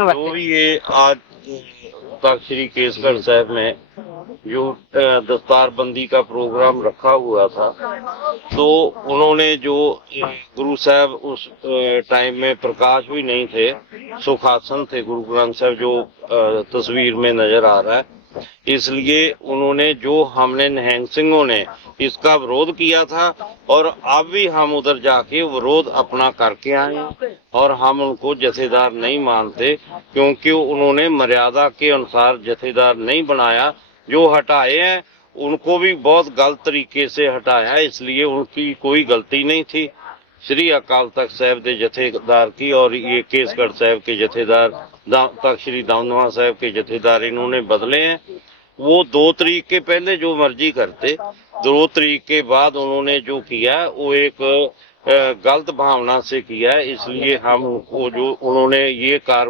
जो ये आज श्री केसगढ़ साहब में जो दस्तार दस्तारबंदी का प्रोग्राम रखा हुआ था तो उन्होंने जो गुरु साहब उस टाइम में प्रकाश भी नहीं थे सुखासन थे गुरु ग्रंथ साहब जो तस्वीर में नज़र आ रहा है इसलिए उन्होंने जो हमने नहंग सिंहों ने इसका विरोध किया था और अब भी हम उधर जाके विरोध अपना करके आए और हम उनको जथेदार नहीं मानते क्योंकि उन्होंने मर्यादा के अनुसार जथेदार नहीं बनाया। जो हटाए हैं, उनको भी बहुत गलत तरीके से हटाया, इसलिए उनकी कोई गलती नहीं थी। श्री अकाल तख्त साहब के जथेदार की और ये केसगढ़ साहब के जथेदार तख्त श्री दामनवा साहब के जथेदार इन्होंने बदले हैं। वो दो तरीक के पहले जो मर्ज़ी करते दो तरीक के बाद उन्होंने जो किया वो एक अ, गलत भावना से किया है इसलिए हम उनको जो उन्होंने ये कार्य